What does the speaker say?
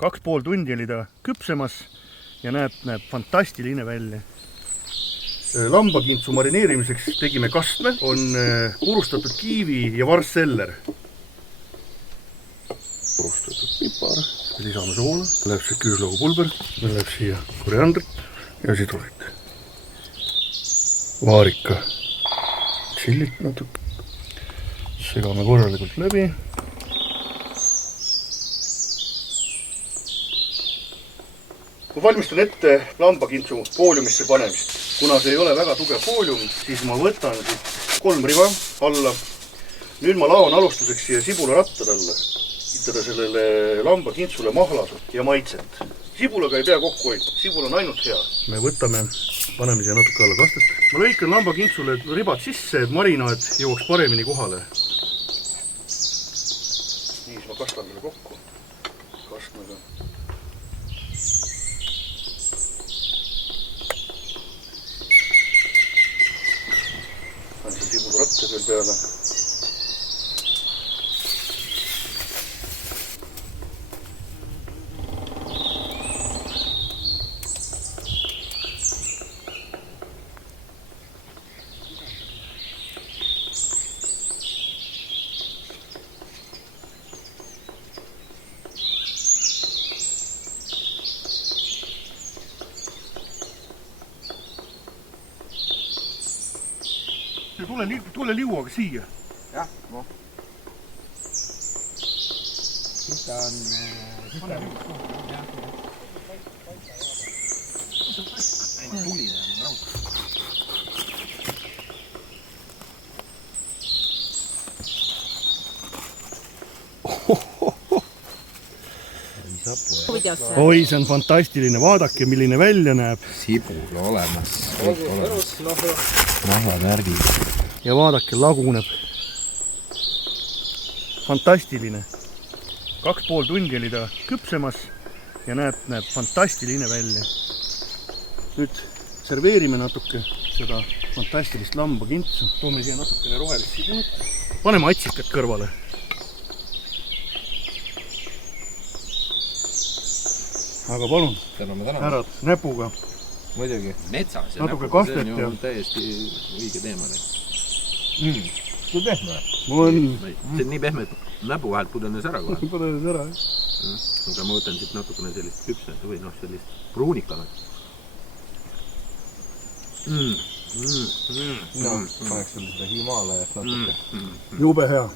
2,5 tundi oli ta küpsemas ja näeb fantastiline välja. Lambakintsu marineerimiseks tegime kastme, on purustatud kiivi ja varsseller. Purustatud pipar, lisame soola, läheb see küüslaugupulber, läheb siia koriandrit ja sidurit. Vaarika tšillit natuke. Segame korralikult läbi. Ma valmistan ette lambakintsu fooliumisse panemist. Kuna see ei ole väga tugev foolium, siis ma võtan siit 3 riba alla. Nüüd ma laon alustuseks siia sibularattad alla. Itada sellele lambakintsule mahlasust ja maitset. Sibulaga ei pea kokku hoida, sibul on ainult hea. Me võtame, paneme siia natuke alla kastet. Ma lõikan lambakintsule ribad sisse, et marinaad jõuaks paremini kohale. Nii, siis ma kastan selle kokku kastmega. Panen see sibularattad veel peale. Tule liuaga siia. Jah, noh. Siis ta on... Tuline on raud. Oi, see on fantastiline. Vaadake, milline välja näeb. Sibul olemas. Nahlamärgid. Ja vaadake, laguneb. Fantastiline. 2,5 tundi oli ta küpsemas ja näeb fantastiline välja. Nüüd serveerime natuke seda fantastilist lambakintsu. Toome siia natukene rohelist sibulit. Paneme atsikad kõrvale. Aga palun, härrad, näpuga. Muidugi, metsas ja näpuga, see on ju täiesti õige teema. Kui pehme? See on nii pehme, et näpu vahelt pudenes ära kohe. Pudenes ära, jah. Aga ma võtan siit natukene sellist küpset või sellist pruunikalat. Paneks sulle seda Himalajat natuke. Jube hea.